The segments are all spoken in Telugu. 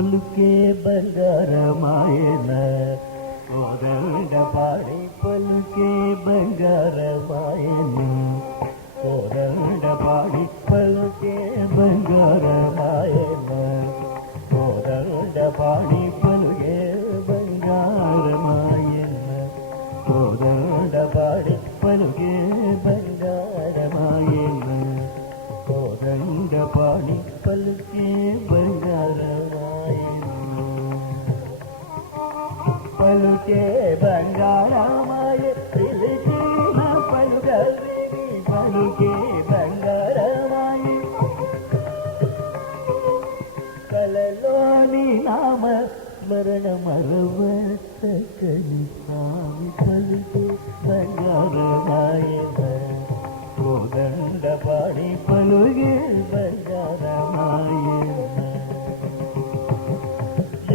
పలుకే బంగారమాయన కోదండ పాడి పలుకే బంగారమాయన కోదండ పాడి పలుకే బంగారమాయన కోదండ పాడి పలుకే బంగారమాయన కోదండ పాడి పలుకే బంగారమాయన కోదండ పాడి పలుకే బంగారమాయన పలుకే బంగారమాయ పిలిచిన పలుగలిని పలుకే బంగారమాయ కలలోని నామ స్మరణ మరవకని స్వామి పలుకే బంగారమాయన కోదండ పాడి పలుగే బంగారమాయన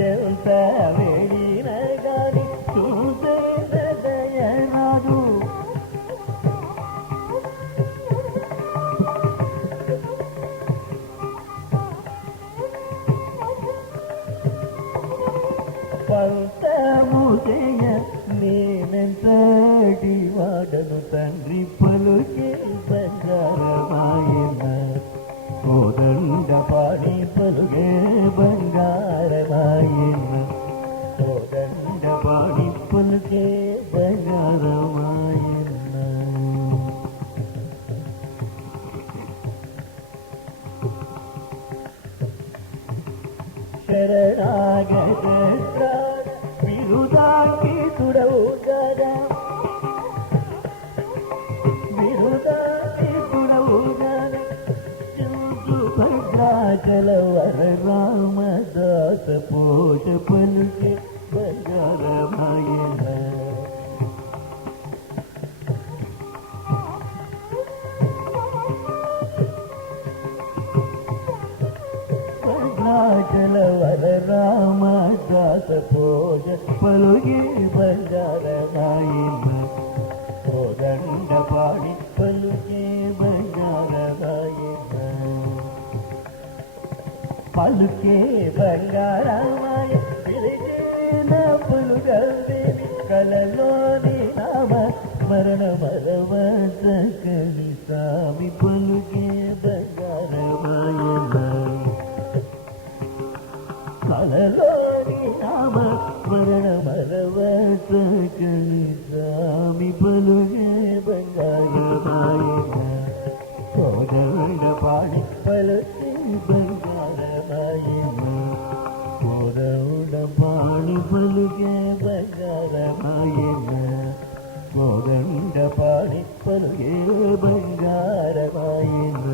ఎంత వేడిన గాని చూసే దయనాదు పంతము చేయ నేనెంతటి వాడను తండ్రి పలుకే బంగారమాయన కోదండ పాడి పలుగే బంగారమాయన కోదండ పాడి పలుగే బంగారమాయన శరణాగత బిరుదాకి తుడవు గదా బిరుదాకి తుడవు గదా భద్రాచలవర రామదాస పోష పలుకే బంగారమాయన భద్రాచలవర రామదాస పోష పలుకే బంగారమాయన కోదండ పాడి పలుకే బంగారమాయన పలుకే బంగారమాయ పిలిచిన పులుగలిని కలలోని నామ స్మరణ మరవకని స్వామి పలుకే బంగారమాయన కలలోని నామ స్మరణ మరవకని స్వామి పలుకే బంగారమాయన కోదండ పాడి పలుకే బంగారమాయన కోదండ పాడి పలుకే బంగారమాయన కోదండ పాడి పలుకే బంగారమాయన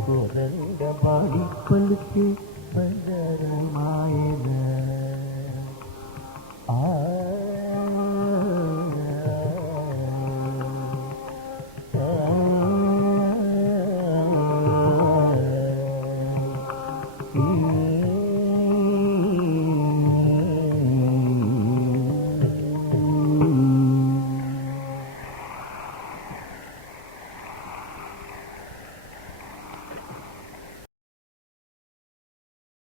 కోదండ పాడి పలుకే